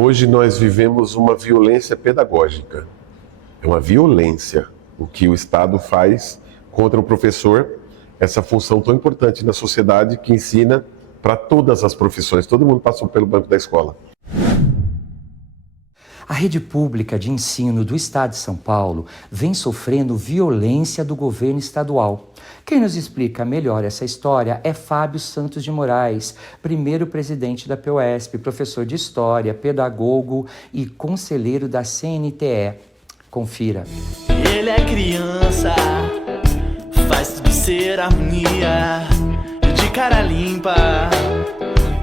Hoje nós vivemos uma violência pedagógica. É uma violência o que o Estado faz contra o professor, essa função tão importante na sociedade que ensina para todas as profissões. Todo mundo passou pelo banco da escola. A rede pública de ensino do Estado de São Paulo vem sofrendo violência do governo estadual. Quem nos explica melhor essa história é Fábio Santos de Moraes, primeiro presidente da PUESP, professor de História, pedagogo e conselheiro da CNTE. Confira. Ele é criança, faz tudo ser harmonia, de cara limpa,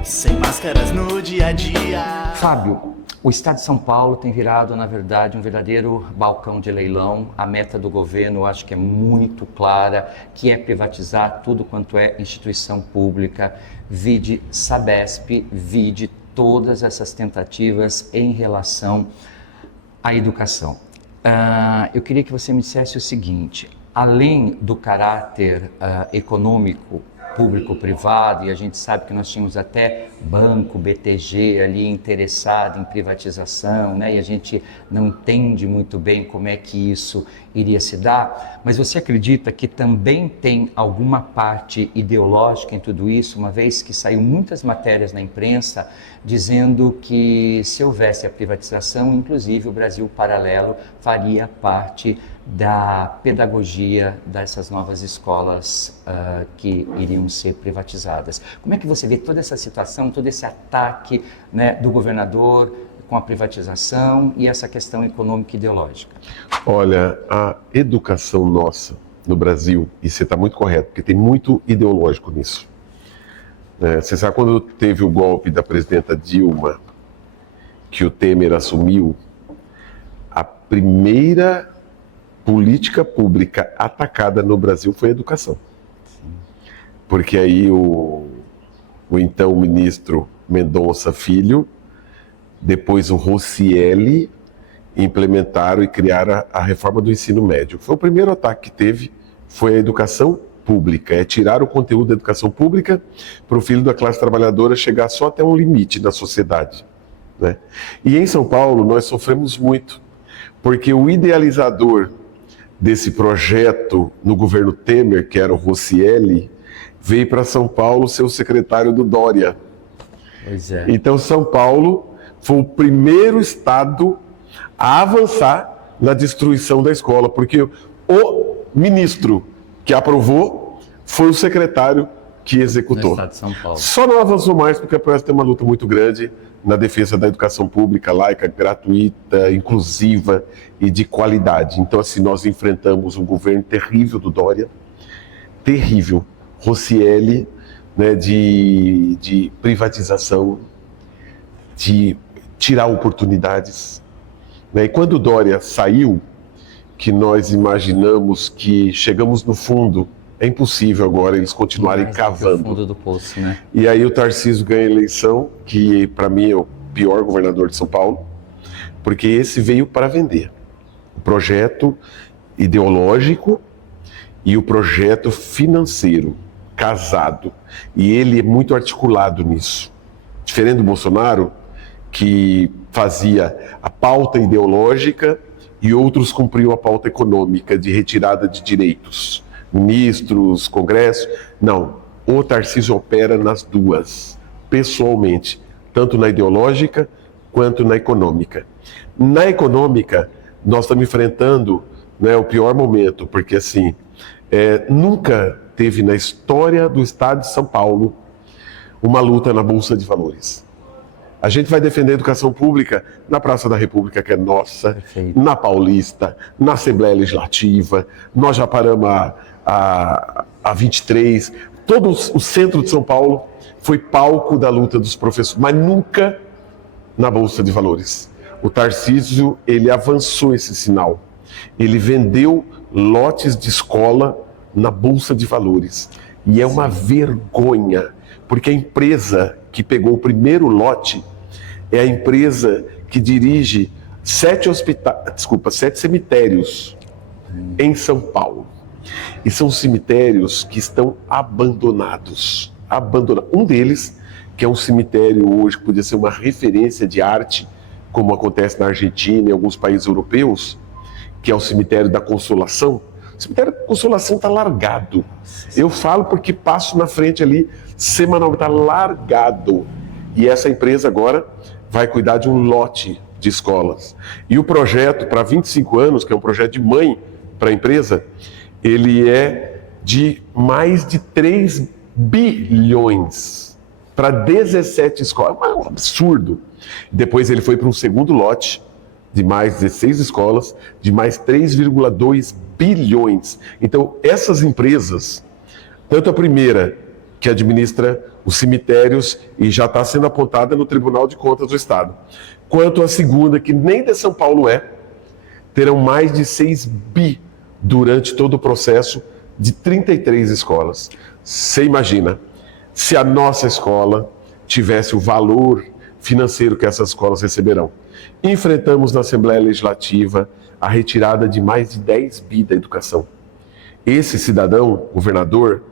sem máscaras no dia a dia. Fábio, o Estado de São Paulo tem virado, na verdade, um verdadeiro balcão de leilão. A meta do governo, eu acho que é muito clara, que é privatizar tudo quanto é instituição pública. Vide Sabesp, vide todas essas tentativas em relação à educação. Eu queria que você me dissesse o seguinte: além do caráter econômico, público-privado, e a gente sabe que nós tínhamos até banco, BTG ali interessado em privatização, né? E a gente não entende muito bem como é que isso iria se dar, mas você acredita que também tem alguma parte ideológica em tudo isso, uma vez que saiu muitas matérias na imprensa dizendo que se houvesse a privatização, inclusive o Brasil Paralelo faria parte da pedagogia dessas novas escolas que iriam ser privatizadas. Como é que você vê toda essa situação, todo esse ataque, né, do governador com a privatização e essa questão econômica e ideológica? Olha, a educação nossa no Brasil, e você está muito correto, porque tem muito ideológico nisso. Você sabe quando teve o golpe da presidenta Dilma, que o Temer assumiu, a primeira política pública atacada no Brasil foi a educação. Porque aí o então ministro Mendonça Filho, depois o Roscielli, implementaram e criaram a reforma do ensino médio. Foi o primeiro ataque que teve, foi a educação pública, é tirar o conteúdo da educação pública para o filho da classe trabalhadora chegar só até um limite na sociedade, né? E em São Paulo nós sofremos muito, porque o idealizador desse projeto no governo Temer, que era o Roscielli, veio para São Paulo ser o secretário do Dória. Pois é. Então São Paulo foi o primeiro estado a avançar na destruição da escola, porque o ministro que aprovou foi o secretário que executou. No estado de São Paulo. Só não avançou mais porque a PUESP tem uma luta muito grande na defesa da educação pública, laica, gratuita, inclusiva e de qualidade. Então, assim, nós enfrentamos um governo terrível do Dória, terrível, Roscielli, né, de privatização, de tirar oportunidades, né? E quando o Dória saiu, que nós imaginamos que chegamos no fundo, é impossível agora eles continuarem cavando. O fundo do poço, né? E aí o Tarcísio ganha a eleição, que para mim é o pior governador de São Paulo, porque esse veio para vender. O projeto ideológico e o projeto financeiro, casado. E ele é muito articulado nisso. Diferente do Bolsonaro, que fazia a pauta ideológica e outros cumpriam a pauta econômica de retirada de direitos. Ministros, Congresso, não. O Tarcísio opera nas duas, pessoalmente, tanto na ideológica quanto na econômica. Na econômica, nós estamos enfrentando, né, o pior momento, porque assim, nunca teve na história do Estado de São Paulo uma luta na Bolsa de Valores. A gente vai defender a educação pública na Praça da República, que é nossa, Perfeito. Na Paulista, na Assembleia Legislativa, nós já paramos a 23, todo o centro de São Paulo foi palco da luta dos professores, mas nunca na Bolsa de Valores. O Tarcísio, ele avançou esse sinal, ele vendeu lotes de escola na Bolsa de Valores, e é uma vergonha, porque a empresa que pegou o primeiro lote é a empresa que dirige 7 cemitérios em São Paulo. E são cemitérios que estão abandonados. Um deles, que é um cemitério hoje, que podia ser uma referência de arte, como acontece na Argentina e em alguns países europeus, que é o cemitério da Consolação. O cemitério da Consolação está largado. Eu falo porque passo na frente ali semanalmente, está largado. E essa empresa agora vai cuidar de um lote de escolas. E o projeto para 25 anos, que é um projeto de mãe para a empresa, ele é de mais de 3 bilhões para 17 escolas. É um absurdo. Depois ele foi para um segundo lote de mais 16 escolas, de mais 3,2 bilhões. Então, essas empresas, tanto a primeira, que administra os cemitérios e já está sendo apontada no Tribunal de Contas do Estado, quanto a segunda, que nem de São Paulo terão mais de 6 bi durante todo o processo de 33 escolas. Você imagina, se a nossa escola tivesse o valor financeiro que essas escolas receberão. Enfrentamos na Assembleia Legislativa a retirada de mais de 10 bi da educação. Esse cidadão, governador,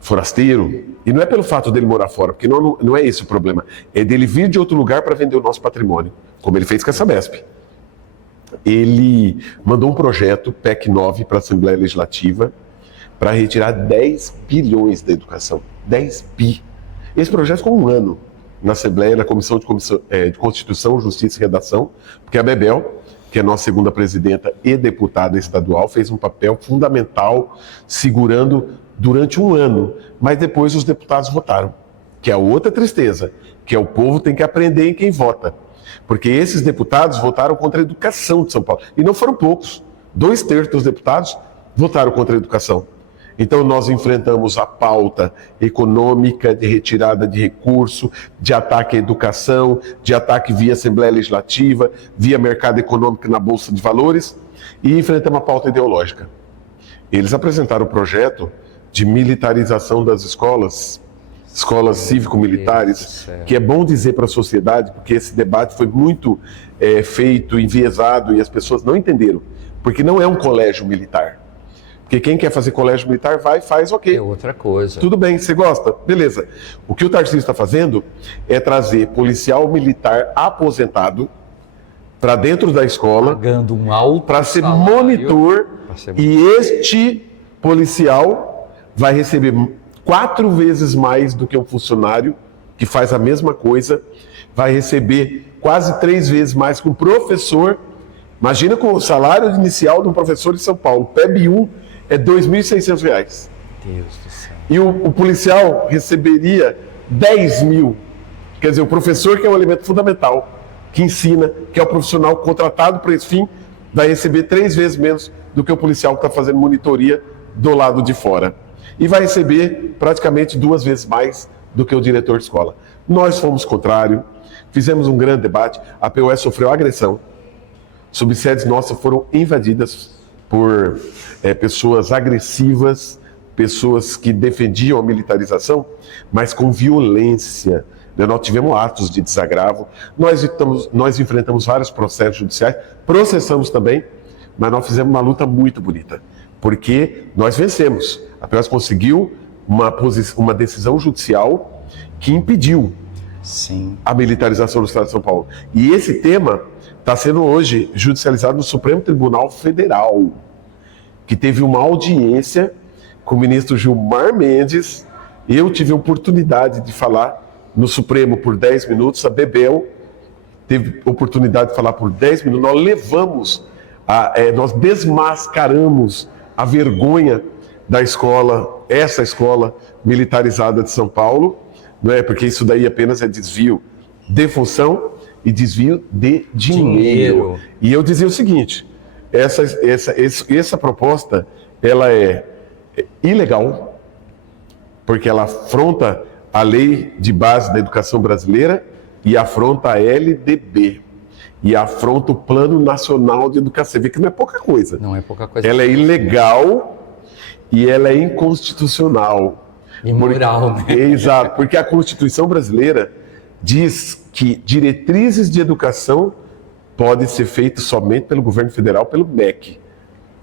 forasteiro, e não é pelo fato dele morar fora, porque não é esse o problema, é dele vir de outro lugar para vender o nosso patrimônio, como ele fez com a Sabesp. Ele mandou um projeto, PEC 9, para a Assembleia Legislativa, para retirar 10 bilhões da educação. 10 bi. Esse projeto ficou um ano na Assembleia, na Comissão de Constituição, Justiça e Redação, porque a Bebel, que é a nossa segunda presidenta e deputada estadual, fez um papel fundamental segurando durante um ano, mas depois os deputados votaram, que é outra tristeza, que é o povo tem que aprender em quem vota, porque esses deputados votaram contra a educação de São Paulo, e não foram poucos, 2/3 dos deputados votaram contra a educação. Então nós enfrentamos a pauta econômica de retirada de recurso, de ataque à educação, de ataque via Assembleia Legislativa, via mercado econômico na Bolsa de Valores, e enfrentamos a pauta ideológica. Eles apresentaram o projeto de militarização das escolas cívico-militares, que é bom dizer para a sociedade, porque esse debate foi muito feito, enviesado, e as pessoas não entenderam, porque não é um colégio militar. Porque quem quer fazer colégio militar vai, faz, ok. É outra coisa. Tudo bem, você gosta? Beleza. O que o Tarcísio está fazendo é trazer policial militar aposentado para dentro da escola, pagando um alto para ser salário, monitor, e este policial vai receber 4 vezes mais do que um funcionário que faz a mesma coisa, vai receber quase 3 vezes mais que um professor. Imagina com o salário inicial de um professor de São Paulo, PEB 1 é R$ 2.600. Deus do céu. E o policial receberia 10 mil. Quer dizer, o professor, que é um elemento fundamental, que ensina, que é o profissional contratado para esse fim, vai receber 3 vezes menos do que o policial que está fazendo monitoria do lado de fora. E vai receber praticamente 2 vezes mais do que o diretor de escola. Nós fomos contrário, fizemos um grande debate, a POS sofreu agressão, subsedes nossas foram invadidas por pessoas agressivas, pessoas que defendiam a militarização, mas com violência. Nós tivemos atos de desagravo, nós enfrentamos vários processos judiciais, processamos também, mas nós fizemos uma luta muito bonita, porque nós vencemos. A POS conseguiu uma decisão judicial que impediu a militarização do Estado de São Paulo. E esse tema está sendo hoje judicializado no Supremo Tribunal Federal, que teve uma audiência com o ministro Gilmar Mendes. Eu tive a oportunidade de falar no Supremo por 10 minutos, a Bebel teve a oportunidade de falar por 10 minutos, nós desmascaramos a vergonha da escola, essa escola militarizada de São Paulo, não é? Porque isso daí apenas é desvio de função e desvio de dinheiro. E eu dizia o seguinte, essa proposta, ela é ilegal, porque ela afronta a lei de base da educação brasileira e afronta a LDB, e afronta o Plano Nacional de Educação. Você vê que não é pouca coisa. Não é pouca coisa. Ela é ilegal e ela é inconstitucional. Imoral, né? Exato, porque a Constituição brasileira diz que diretrizes de educação podem ser feitas somente pelo governo federal, pelo MEC.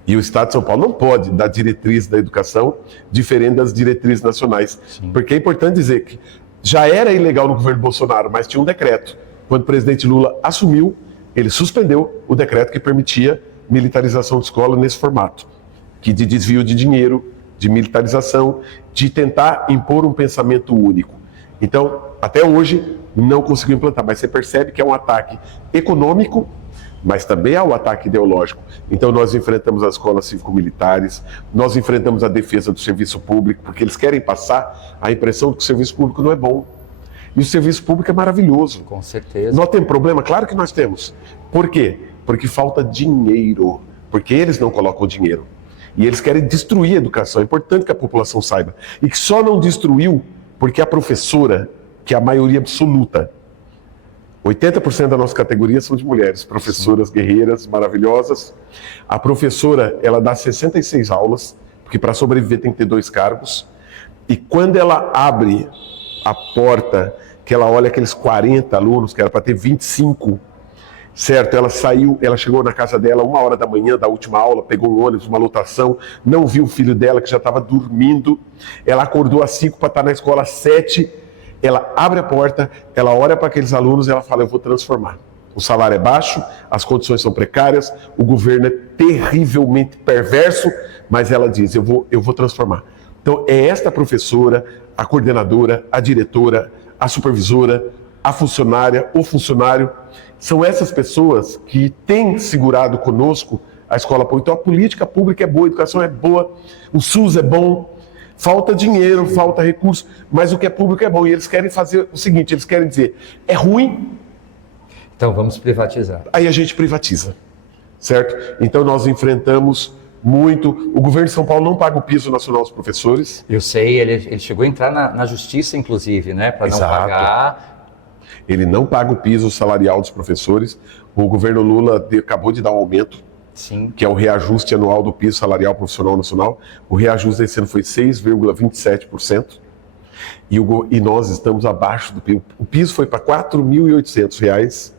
E o Estado de São Paulo não pode dar diretriz da educação diferente das diretrizes nacionais. Sim. Porque é importante dizer que já era ilegal no governo Bolsonaro, mas tinha um decreto. Quando o presidente Lula assumiu, ele suspendeu o decreto que permitia militarização de escola nesse formato, que de desvio de dinheiro, de militarização, de tentar impor um pensamento único. Então, até hoje, não conseguiu implantar, mas você percebe que é um ataque econômico, mas também há o ataque ideológico. Então nós enfrentamos as escolas cívico-militares, nós enfrentamos a defesa do serviço público, porque eles querem passar a impressão de que o serviço público não é bom. E o serviço público é maravilhoso. Com certeza. Nós temos problema? Claro que nós temos. Por quê? Porque falta dinheiro, porque eles não colocam dinheiro. E eles querem destruir a educação. É importante que a população saiba. E que só não destruiu porque a professora, que é a maioria absoluta, 80% da nossa categoria são de mulheres, professoras guerreiras, maravilhosas. A professora, ela dá 66 aulas, porque para sobreviver tem que ter 2 cargos. E quando ela abre a porta, que ela olha aqueles 40 alunos, que era para ter 25, certo? Ela saiu, ela chegou na casa dela 1h da manhã da última aula, pegou um ônibus, uma lotação, não viu o filho dela que já estava dormindo. Ela acordou às 5 para estar na escola às 7. Ela abre a porta, ela olha para aqueles alunos e ela fala: eu vou transformar. O salário é baixo, as condições são precárias, o governo é terrivelmente perverso, mas ela diz: eu vou transformar. Então é esta professora, a coordenadora, a diretora, a supervisora, a funcionária, o funcionário, são essas pessoas que têm segurado conosco a escola pública. Então a política pública é boa, a educação é boa, o SUS é bom. Falta dinheiro, falta recurso, mas o que é público é bom. E eles querem fazer o seguinte, eles querem dizer: é ruim, então vamos privatizar. Aí a gente privatiza, certo? Então nós enfrentamos muito. O governo de São Paulo não paga o piso nacional dos professores. Eu sei, ele chegou a entrar na justiça, inclusive, né, para não pagar. Ele não paga o piso salarial dos professores. O governo Lula acabou de dar um aumento. Sim. Que é o reajuste anual do piso salarial profissional nacional. O reajuste desse ano foi 6,27%. E nós estamos abaixo do piso. O piso foi para R$ 4.800.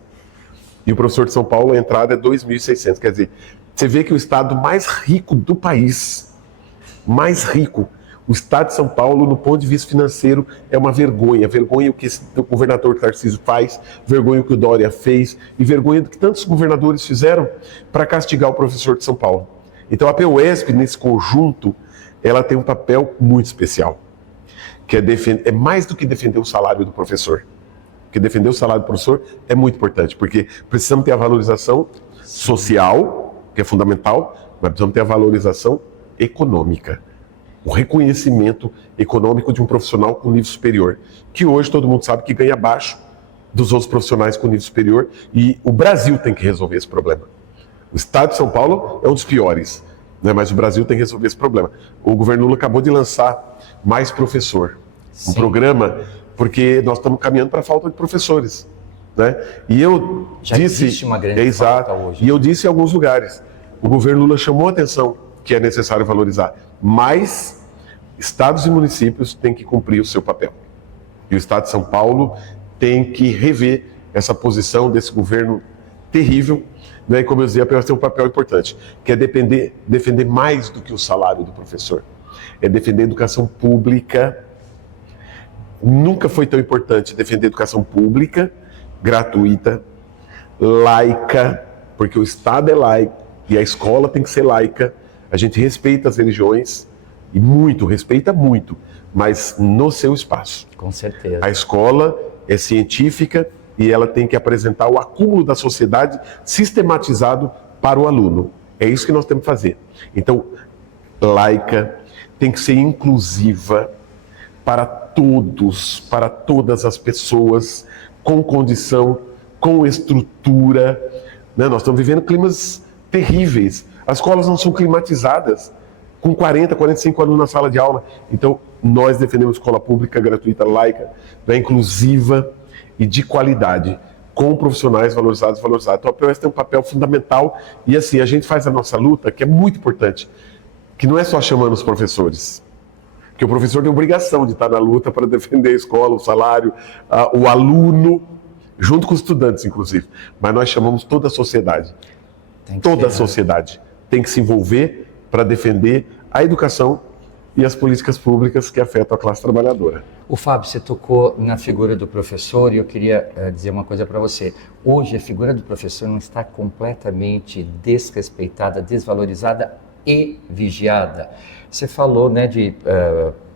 E o professor de São Paulo, a entrada é R$ 2.600. Quer dizer, você vê que o estado mais rico do país, mais rico, o estado de São Paulo, no ponto de vista financeiro, é uma vergonha. Vergonha o que o governador Tarcísio faz, vergonha o que o Dória fez, e vergonha do que tantos governadores fizeram para castigar o professor de São Paulo. Então a PUESP, nesse conjunto, ela tem um papel muito especial, que é mais do que defender o salário do professor. Porque defender o salário do professor é muito importante, porque precisamos ter a valorização social, que é fundamental, mas precisamos ter a valorização econômica. O reconhecimento econômico de um profissional com nível superior, que hoje todo mundo sabe que ganha abaixo dos outros profissionais com nível superior, e o Brasil tem que resolver esse problema. O estado de São Paulo é um dos piores, né? Mas o Brasil tem que resolver esse problema. O governo Lula acabou de lançar Mais Professor, um programa, porque nós estamos caminhando para a falta de professores, né? E eu já disse, existe uma grande falta hoje. E eu disse em alguns lugares, o governo Lula chamou a atenção que é necessário valorizar, mas estados e municípios têm que cumprir o seu papel. E o estado de São Paulo tem que rever essa posição desse governo terrível, né? E como eu dizia, a PUESP tem um papel importante, que é defender mais do que o salário do professor. É defender a educação pública. Nunca foi tão importante defender a educação pública, gratuita, laica, porque o Estado é laico e a escola tem que ser laica. A gente respeita as religiões, e respeita muito, mas no seu espaço. Com certeza. A escola é científica e ela tem que apresentar o acúmulo da sociedade sistematizado para o aluno. É isso que nós temos que fazer. Então, laica, tem que ser inclusiva para todos, para todas as pessoas, com condição, com estrutura, né? Nós estamos vivendo climas terríveis. As escolas não são climatizadas, com 40, 45 alunos na sala de aula. Então, nós defendemos escola pública, gratuita, laica, né, inclusiva e de qualidade, com profissionais valorizados. Então, a PUESP tem um papel fundamental e, assim, a gente faz a nossa luta, que é muito importante, que não é só chamando os professores, que o professor tem obrigação de estar na luta para defender a escola, o salário, o aluno, junto com os estudantes, inclusive. Mas nós chamamos toda a sociedade. Toda a sociedade tem que se envolver para defender a educação e as políticas públicas que afetam a classe trabalhadora. O Fábio, você tocou na figura do professor e eu queria dizer uma coisa para você. Hoje a figura do professor não está completamente desrespeitada, desvalorizada e vigiada. Você falou, né, de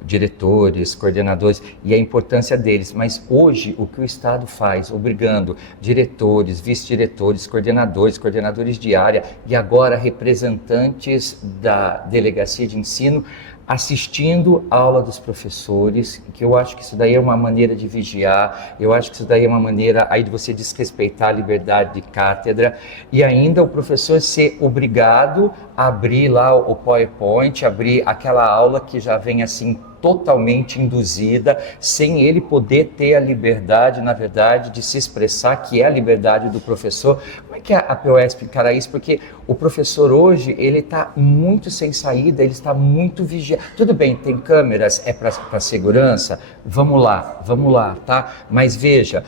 diretores, coordenadores e a importância deles, mas hoje o que o Estado faz, obrigando diretores, vice-diretores, coordenadores de área e agora representantes da delegacia de ensino assistindo a aula dos professores, que eu acho que isso daí é uma maneira de vigiar, eu acho que isso daí é uma maneira aí de você desrespeitar a liberdade de cátedra e ainda o professor ser obrigado a abrir lá o PowerPoint, abrir aquela aula que já vem assim totalmente induzida, sem ele poder ter a liberdade, na verdade, de se expressar, que é a liberdade do professor. Como é que a POSP encara isso? Porque o professor hoje, ele está muito sem saída, ele está muito vigiado. Tudo bem, tem câmeras, é para segurança, vamos lá, tá? Mas veja,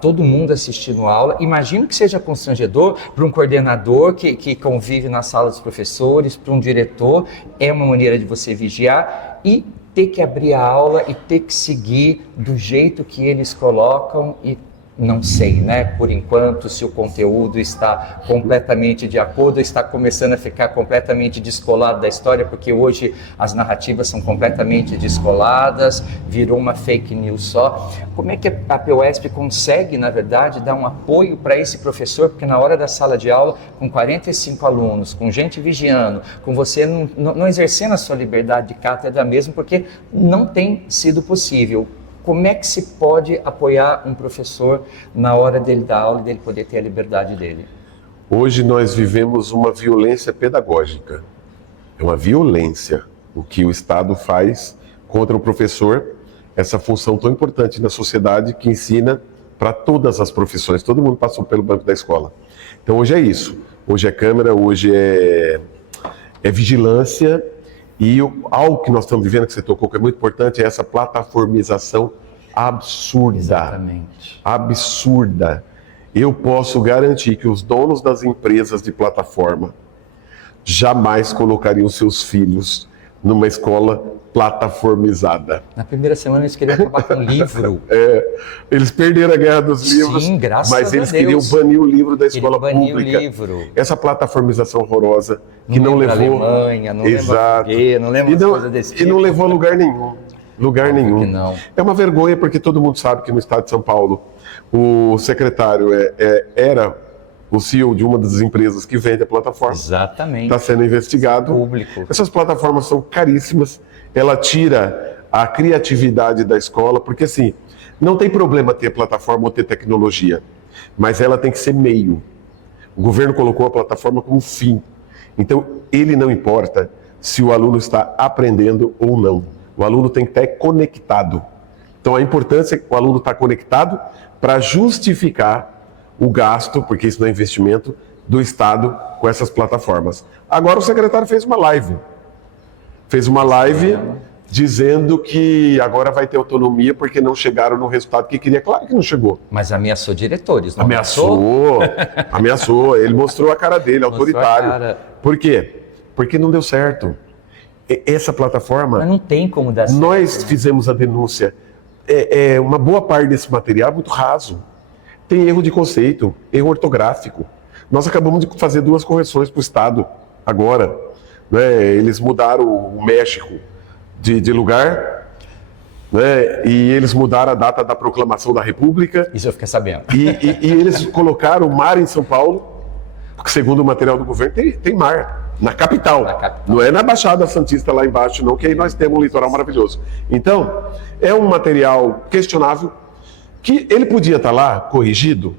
todo mundo assistindo a aula, imagino que seja constrangedor para um coordenador que convive na sala dos professores, para um diretor, é uma maneira de você vigiar e ter que abrir a aula e ter que seguir do jeito que eles colocam e não sei, né, por enquanto, se o conteúdo está completamente de acordo, está começando a ficar completamente descolado da história, porque hoje as narrativas são completamente descoladas, virou uma fake news só. Como é que a POSP consegue, na verdade, dar um apoio para esse professor, porque na hora da sala de aula, com 45 alunos, com gente vigiando, com você não exercendo a sua liberdade de cátedra mesmo, porque não tem sido possível. Como é que se pode apoiar um professor na hora dele dar aula e dele poder ter a liberdade dele? Hoje nós vivemos uma violência pedagógica. É uma violência o que o Estado faz contra o professor, essa função tão importante na sociedade que ensina para todas as profissões. Todo mundo passou pelo banco da escola. Então hoje é isso. Hoje é câmera, hoje é vigilância. E algo que nós estamos vivendo, que você tocou, que é muito importante, é essa plataformização absurda. Exatamente. Absurda. Eu posso garantir que os donos das empresas de plataforma jamais colocariam seus filhos numa escola plataformizada. Na primeira semana eles queriam acabar com o livro. Eles perderam a guerra dos livros, sim, graças mas eles a Deus. queriam banir o livro da escola banir pública. O livro. Essa plataformização horrorosa que não levou... Alemanha, não exato. lembra não lembra coisas desse tipo. E não levou a lugar nenhum. Lugar nenhum. Não. É uma vergonha porque todo mundo sabe que no estado de São Paulo o secretário era o CEO de uma das empresas que vende a plataforma. Exatamente. Está sendo investigado. Público. Essas plataformas são caríssimas. Ela tira a criatividade da escola, porque assim, não tem problema ter plataforma ou ter tecnologia, mas ela tem que ser meio. O governo colocou a plataforma como fim. Então, ele não importa se o aluno está aprendendo ou não. O aluno tem que estar conectado. Então, a importância é que o aluno está conectado para justificar o gasto, porque isso não é investimento, do Estado com essas plataformas. Agora o secretário fez uma live. Dizendo que agora vai ter autonomia porque não chegaram no resultado que queria. Claro que não chegou. Mas ameaçou diretores, não ameaçou. Ele mostrou a cara dele, autoritário. Por quê? Porque não deu certo. Essa plataforma... Mas não tem como dar certo. Nós fizemos a denúncia. Uma boa parte desse material é muito raso. Tem erro de conceito, erro ortográfico. Nós acabamos de fazer 2 correções para o Estado agora. Né? Eles mudaram o México de lugar, né? E eles mudaram a data da proclamação da República. Isso eu fiquei sabendo. E eles colocaram o mar em São Paulo, porque segundo o material do governo tem mar, na capital. Não é na Baixada Santista lá embaixo não, que aí nós temos um litoral maravilhoso. Então, é um material questionável, que ele podia estar lá corrigido,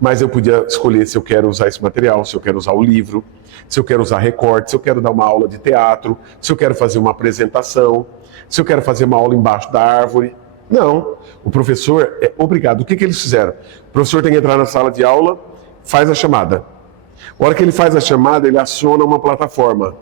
mas eu podia escolher se eu quero usar esse material, se eu quero usar o livro, se eu quero usar recorte, se eu quero dar uma aula de teatro, se eu quero fazer uma apresentação, se eu quero fazer uma aula embaixo da árvore. Não, o professor é obrigado. O que eles fizeram? O professor tem que entrar na sala de aula, faz a chamada. A hora que ele faz a chamada, ele aciona uma plataforma.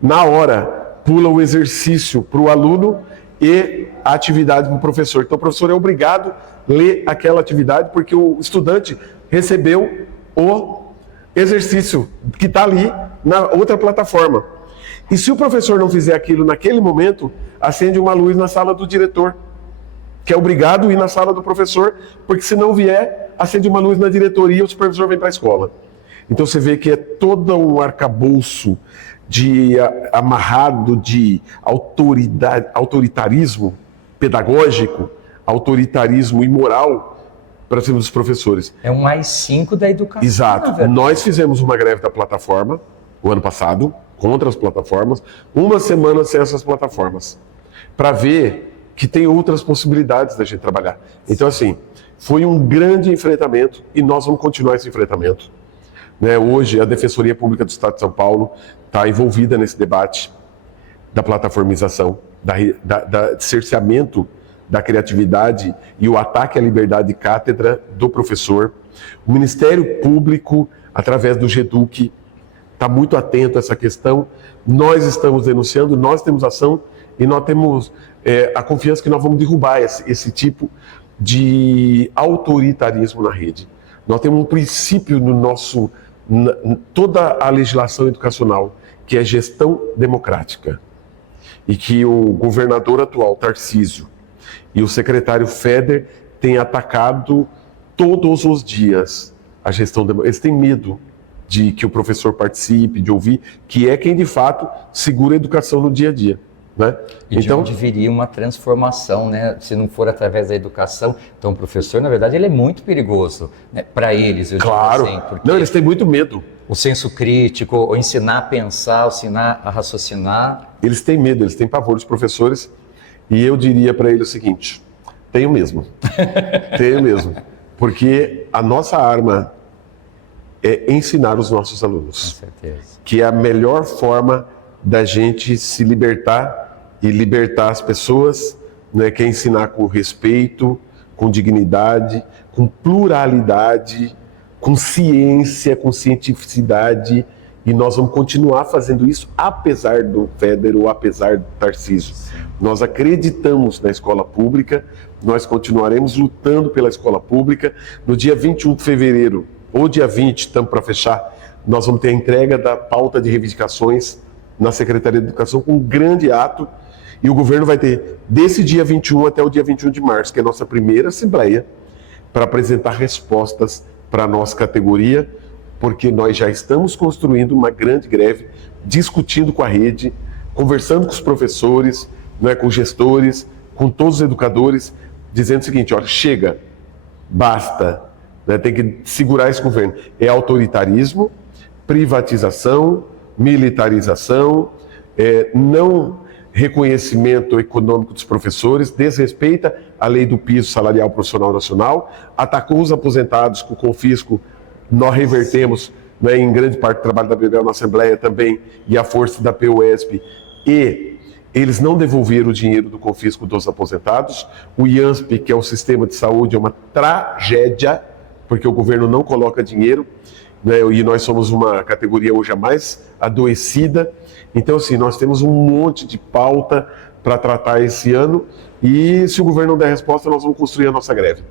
Na hora, pula o exercício para o aluno e a atividade para o professor. Então o professor é obrigado a ler aquela atividade porque o estudante recebeu o exercício que está ali na outra plataforma. E se o professor não fizer aquilo naquele momento, acende uma luz na sala do diretor, que é obrigado a ir na sala do professor, porque se não vier, acende uma luz na diretoria e o supervisor vem para a escola. Então você vê que é todo um arcabouço amarrado de autoritarismo pedagógico, autoritarismo imoral para cima dos professores. É um AI-5 da educação. Exato. Nós fizemos uma greve da plataforma o ano passado, contra as plataformas, uma semana sem essas plataformas, para ver que tem outras possibilidades da gente trabalhar. Então, assim, foi um grande enfrentamento e nós vamos continuar esse enfrentamento. Hoje, a Defensoria Pública do Estado de São Paulo está envolvida nesse debate da plataformização, de cerceamento da criatividade e o ataque à liberdade de cátedra do professor. O Ministério Público, através do GEDUC, está muito atento a essa questão. Nós estamos denunciando, nós temos ação e nós temos a confiança que nós vamos derrubar esse tipo de autoritarismo na rede. Nós temos um princípio toda a legislação educacional, que é gestão democrática. E que o governador atual, Tarcísio, e o secretário Feder têm atacado todos os dias a gestão democrática. Eles têm medo de que o professor participe, de ouvir, que é quem de fato segura a educação no dia a dia. Né? E então, de onde viria uma transformação, né? Se não for através da educação. Então o professor, na verdade, ele é muito perigoso, né? Para eles, eu claro. Digo assim, porque não, eles têm muito medo. O senso crítico, ou ensinar a pensar, ensinar a raciocinar. Eles têm medo, eles têm pavor dos professores. E eu diria para eles o seguinte, tenho mesmo. Tenho mesmo. Porque a nossa arma é ensinar os nossos alunos. Com certeza. Que é a melhor forma da gente se libertar e libertar as pessoas, né, que é ensinar com respeito, com dignidade, com pluralidade, com ciência, com cientificidade, e nós vamos continuar fazendo isso apesar do Feder ou apesar do Tarcísio. Nós acreditamos na escola pública, nós continuaremos lutando pela escola pública. No dia 21 de fevereiro, ou dia 20, estamos para fechar, nós vamos ter a entrega da pauta de reivindicações na Secretaria de Educação, com um grande ato, e o governo vai ter desse dia 21 até o dia 21 de março, que é a nossa primeira assembleia, para apresentar respostas para a nossa categoria, porque nós já estamos construindo uma grande greve, discutindo com a rede, conversando com os professores, né, com gestores, com todos os educadores, dizendo o seguinte, olha, chega, basta, né, tem que segurar esse governo. É autoritarismo, privatização, militarização, não reconhecimento econômico dos professores, desrespeita a lei do piso salarial profissional nacional, atacou os aposentados com confisco, nós revertemos, né, em grande parte do trabalho da Bebel na Assembleia também, e a força da PUESP, e eles não devolveram o dinheiro do confisco dos aposentados. O IANSP, que é o sistema de saúde, é uma tragédia, porque o governo não coloca dinheiro, né, e nós somos uma categoria hoje a mais adoecida. Então, assim, nós temos um monte de pauta para tratar esse ano, e se o governo não der resposta, nós vamos construir a nossa greve.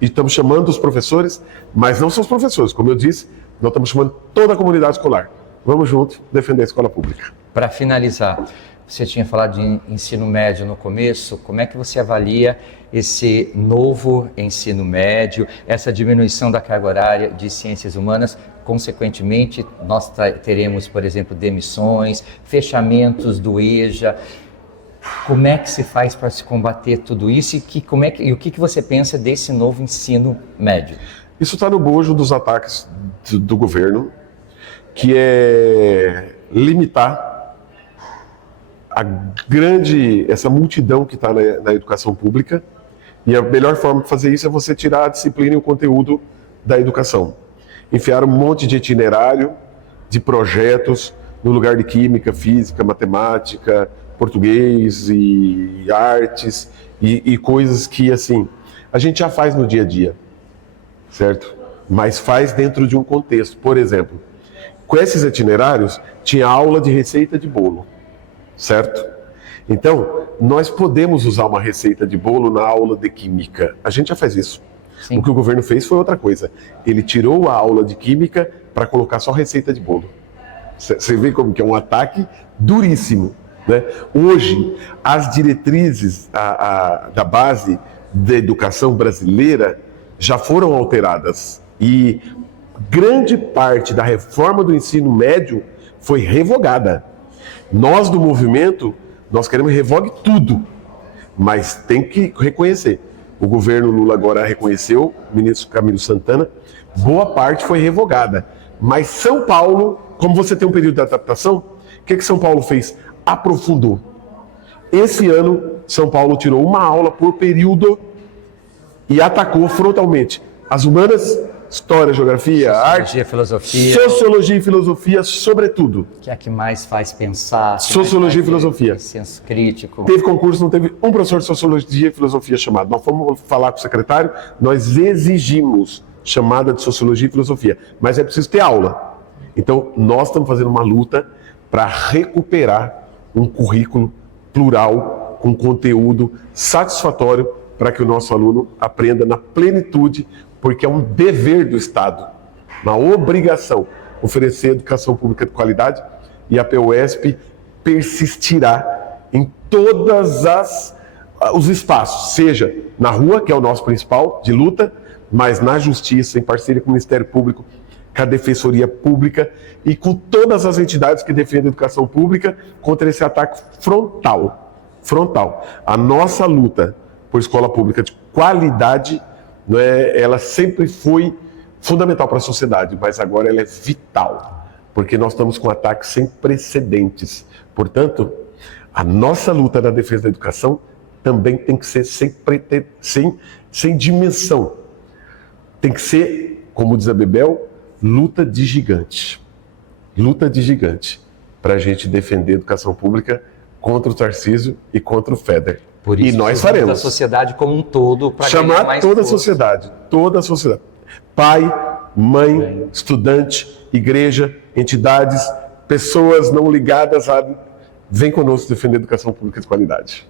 E estamos chamando os professores, mas não são os professores, como eu disse, nós estamos chamando toda a comunidade escolar. Vamos juntos defender a escola pública. Para finalizar, você tinha falado de ensino médio no começo, como é que você avalia esse novo ensino médio, essa diminuição da carga horária de ciências humanas? Consequentemente, nós teremos, por exemplo, demissões, fechamentos do EJA. Como é que se faz para se combater tudo isso e o que você pensa desse novo ensino médio? Isso está no bojo dos ataques do governo, que é limitar essa multidão que está na educação pública, e a melhor forma de fazer isso é você tirar a disciplina e o conteúdo da educação. Enfiar um monte de itinerário, de projetos, no lugar de química, física, matemática, português e artes, e coisas que, assim, a gente já faz no dia a dia, certo? Mas faz dentro de um contexto. Por exemplo, com esses itinerários, tinha aula de receita de bolo, certo? Então, nós podemos usar uma receita de bolo na aula de química. A gente já faz isso. Sim. O que o governo fez foi outra coisa. Ele tirou a aula de química para colocar só receita de bolo. Você vê como que é um ataque duríssimo, né? Hoje, as diretrizes da base da educação brasileira já foram alteradas e grande parte da reforma do ensino médio foi revogada. Nós do movimento, nós queremos que revogue tudo, mas tem que reconhecer. O governo Lula agora reconheceu, o ministro Camilo Santana, boa parte foi revogada. Mas São Paulo, como você tem um período de adaptação, o que São Paulo fez? Aprofundou. Esse ano, São Paulo tirou uma aula por período e atacou frontalmente as humanas, história, geografia, arte, sociologia e filosofia, sobretudo. Que é a que mais faz pensar. Sociologia e filosofia. Senso crítico. Teve concurso, não teve um professor de sociologia e filosofia chamado. Nós fomos falar com o secretário, nós exigimos chamada de sociologia e filosofia, mas é preciso ter aula. Então, nós estamos fazendo uma luta para recuperar um currículo plural, com conteúdo satisfatório, para que o nosso aluno aprenda na plenitude, porque é um dever do Estado, uma obrigação, oferecer educação pública de qualidade, e a PUESP persistirá em todos os espaços, seja na rua, que é o nosso principal de luta, mas na justiça, em parceria com o Ministério Público, com a Defensoria Pública e com todas as entidades que defendem a educação pública contra esse ataque frontal. A nossa luta por escola pública de qualidade, ela sempre foi fundamental para a sociedade, mas agora ela é vital, porque nós estamos com ataques sem precedentes. Portanto, a nossa luta na defesa da educação também tem que ser sem dimensão. Tem que ser, como diz a Bebel, luta de gigante. Luta de gigante para a gente defender a educação pública contra o Tarcísio e contra o Feder. Por isso, e nós faremos. Da sociedade como um todo, para chamar mais toda força. toda a sociedade. Pai, mãe, estudante, igreja, entidades, pessoas não ligadas a... Vem conosco defender a educação pública de qualidade.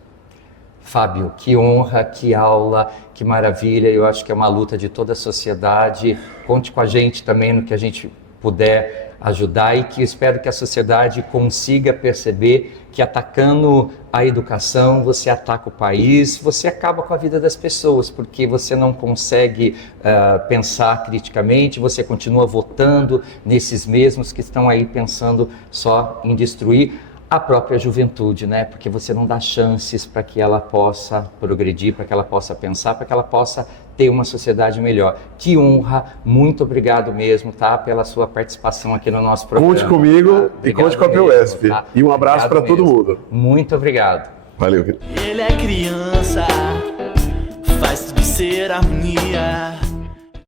Fábio, que honra, que aula, que maravilha. Eu acho que é uma luta de toda a sociedade. Conte com a gente também no que a gente puder ajudar e que eu espero que a sociedade consiga perceber que atacando a educação, você ataca o país, você acaba com a vida das pessoas, porque você não consegue pensar criticamente, você continua votando nesses mesmos que estão aí pensando só em destruir a própria juventude, né? Porque você não dá chances para que ela possa progredir, para que ela possa pensar, para que ela possa ter uma sociedade melhor. Que honra, muito obrigado mesmo, tá? Pela sua participação aqui no nosso programa. Conte comigo, tá? E conte com a PUESP. Tá? E um abraço para todo mundo. Muito obrigado. Valeu. Ele é criança, faz tudo ser harmonia.